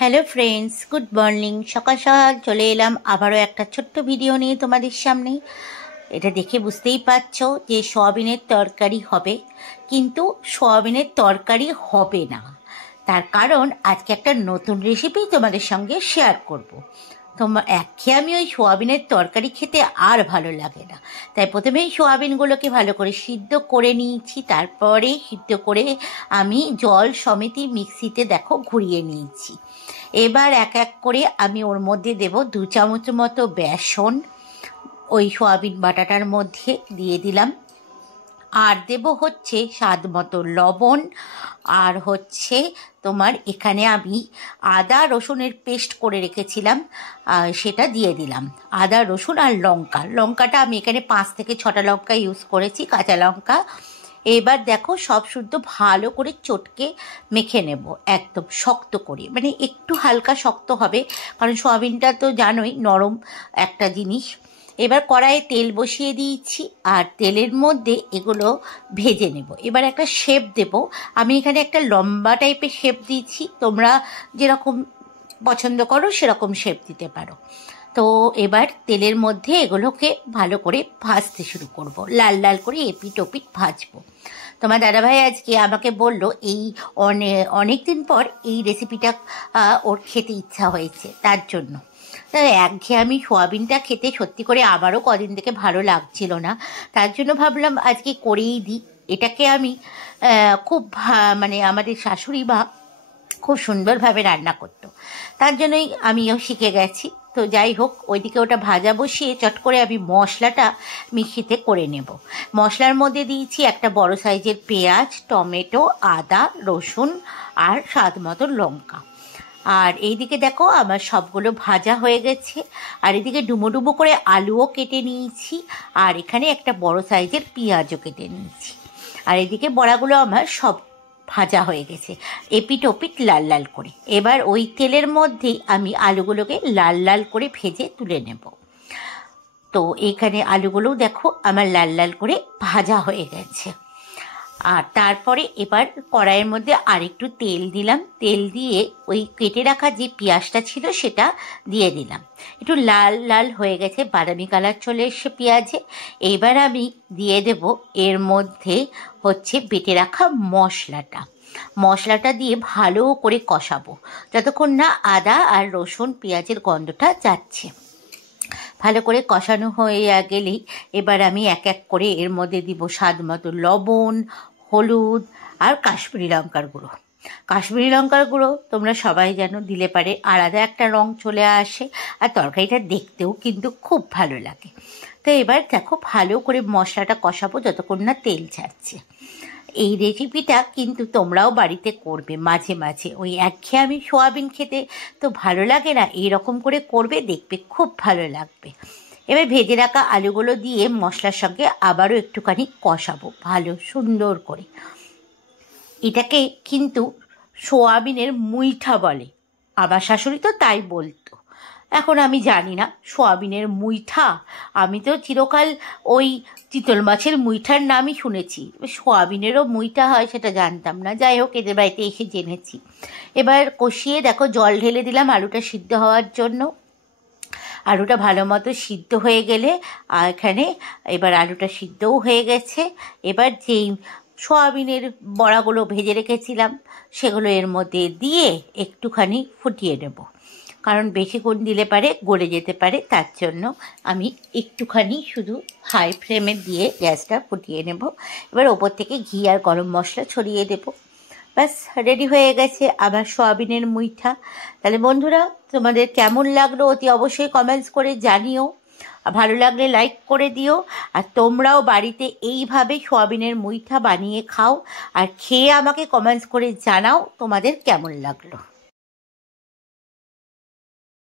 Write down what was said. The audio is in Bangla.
Hello friends, good morning. সকাল সকাল চলে এলাম আবারও একটা ছোট্ট ভিডিও নিয়ে তোমাদের সামনে। এটা দেখে বুঝতেই পারছো যে সয়াবিনের তরকারি হবে, কিন্তু সয়াবিনের তরকারি হবে না। তার কারণ আজকে একটা নতুন রেসিপি তোমাদের সঙ্গে শেয়ার করব। তোমার একঘেয়েমি ওই সোয়াবিনের তরকারি খেতে আর ভালো লাগে না, তাই প্রথমেই সোয়াবিনগুলোকে ভালো করে সিদ্ধ করে নিয়েছি। তারপরে সিদ্ধ করে আমি জল সমেতই মিক্সিতে দেখো ঘুরিয়ে নিয়েছি। এবার এক এক করে আমি ওর মধ্যে দেব 2 চামচ মতো বেসন, ওই সোয়াবিন বাটাটার মধ্যে দিয়ে দিলাম। আর দেব হচ্ছে স্বাদ মতো লবণ, আর হচ্ছে তোমার এখানে আমি আদা রসুনের পেস্ট করে রেখেছিলাম, সেটা দিয়ে দিলাম। আদা রসুন আর লঙ্কাটা আমি এখানে 5 থেকে 6টা লঙ্কা ইউজ করেছি, কাঁচা লঙ্কা। এবার দেখো সব শুদ্ধ ভালো করে চটকে মেখে নেব, একদম শক্ত করে, মানে একটু হালকা শক্ত হবে, কারণ সয়াবিনটা তো জানোই নরম একটা জিনিস। এবার কড়াইয়ে তেল বসিয়ে দিয়েছি, আর তেলের মধ্যে এগুলো ভেজে নেব। এবার একটা শেপ দেব, আমি এখানে একটা লম্বা টাইপের শেপ দিয়েছি, তোমরা যেরকম পছন্দ করো সেরকম শেপ দিতে পারো। তো এবার তেলের মধ্যে এগুলোকে ভালো করে ভাজতে শুরু করব, লাল লাল করে এপিট ওপিট ভাজবো। তোমার দাদাভাই আজকে আমাকে বলল এই অনেক দিন পর এই রেসিপিটা ওর খেতে ইচ্ছা হয়েছে, তার জন্য। একঘেয়েমি সোয়াবিনটা খেতে সত্যি করে আমারও কদিন থেকে ভালো লাগছিল না, তার জন্য ভাবলাম আজকে করেই দিই। এটাকে আমি খুব মানে আমাদের শাশুড়ি মা খুব সুন্দরভাবে রান্না করতো, তার জন্যই আমিও শিখে গেছি। তো যাই হোক, ওইদিকে ওটা ভাজা বসিয়ে চট করে আমি মশলাটা মিক্সিতে করে নেব। মশলার মধ্যে দিয়েছি একটা বড় সাইজের পেঁয়াজ, টমেটো, আদা রসুন আর স্বাদ মতো লঙ্কা। আর এইদিকে দেখো আমার সবগুলো ভাজা হয়ে গেছে, আর এদিকে ডুমো ডুমো করে আলুও কেটে নিয়েছি, আর এখানে একটা বড় সাইজের পেঁয়াজও কেটে নিয়েছি। আর এদিকে বড়াগুলো আমার সব ভাজা হয়ে গেছে এপিট ওপিট লাল লাল করে। এবার ওই তেলের মধ্যেই আমি আলুগুলোকে লাল লাল করে ভেজে তুলে নেব। তো এইখানে আলুগুলোও দেখো আমার লাল লাল করে ভাজা হয়ে গেছে। আর তারপরে এবার কড়াইয়ের মধ্যে আরেকটু তেল দিলাম, তেল দিয়ে ওই কেটে রাখা যে পেঁয়াজটা ছিল সেটা দিয়ে দিলাম। একটু লাল লাল হয়ে গেছে, বাদামি কালার চলে এসছে পেঁয়াজে। এইবার আমি দিয়ে দেব এর মধ্যে হচ্ছে বেটে রাখা মশলাটা দিয়ে ভালো করে কষাবো, যতক্ষণ না আদা আর রসুন পেঁয়াজের গন্ধটা যাচ্ছে। ভালো করে কষানো হয়ে গেলেই এবার আমি এক এক করে এর মধ্যে দিব স্বাদ মতো লবণ, হলুদ আর কাশ্মীরি লঙ্কার গুঁড়ো তোমরা সবাই জানো, দিলে পারে আলাদা একটা রং চলে আসে, আর তরকারিটা দেখতেও কিন্তু খুব ভালো লাগে। তো এবার দেখো ভালো করে মশলাটা কষাবো যতক্ষণ না তেল ছাড়ছে। এই রেসিপিটা কিন্তু তোমরাও বাড়িতে করবে মাঝে মাঝে, ওই একঘেয়েমি সোয়াবিন খেতে তো ভালো লাগে না, এইরকম করে করবে, দেখবে খুব ভালো লাগবে। এবার ভেজে রাখা আলুগুলো দিয়ে মশলার সঙ্গে আবারও একটুখানি কষাবো ভালো সুন্দর করে। এটাকে কিন্তু সোয়াবিনের মুইঠা বলে, আমার শাশুড়ি তো তাই বলতো। এখন আমি জানি না সোয়াবিনের মুইঠা, আমি তো চিরকাল ওই চিতল মাছের মুইঠার নামই শুনেছি, সোয়াবিনেরও মুইঠা হয় সেটা জানতাম না। যাই হোক, এদের বাড়িতে এসে জেনেছি। এবার কষিয়ে দেখো জল ঢেলে দিলাম আলুটা সিদ্ধ হওয়ার জন্য। আলুটা ভালো মতো সিদ্ধ হয়ে গেলে এখানে এবার আলুটা সিদ্ধও হয়ে গেছে। এবার যেই সোয়াবিনের বড়াগুলো ভেজে রেখেছিলাম সেগুলো এর মধ্যে দিয়ে একটুখানি ফুটিয়ে নেব, কারণ বেশিক্ষণ দিলে পারে গলে যেতে পারে, তার জন্য আমি একটুখানি শুধু হাই ফ্লেমে দিয়ে গ্যাসটা ফুটিয়ে নেব। এবার ওপর থেকে ঘি আর গরম মশলা ছড়িয়ে দেব। ব্যাস রেডি হয়ে গেছে আমার সোয়াবিনের মুইঠা। তাহলে বন্ধুরা, তোমাদের কেমন লাগলো অতি অবশ্যই কমেন্টস করে জানিও, ভালো লাগলে লাইক করে দিও। আর তোমরাও বাড়িতে এইভাবে সোয়াবিনের মুইঠা বানিয়ে খাও, আর খেয়ে আমাকে কমেন্টস করে জানাও তোমাদের কেমন লাগলো।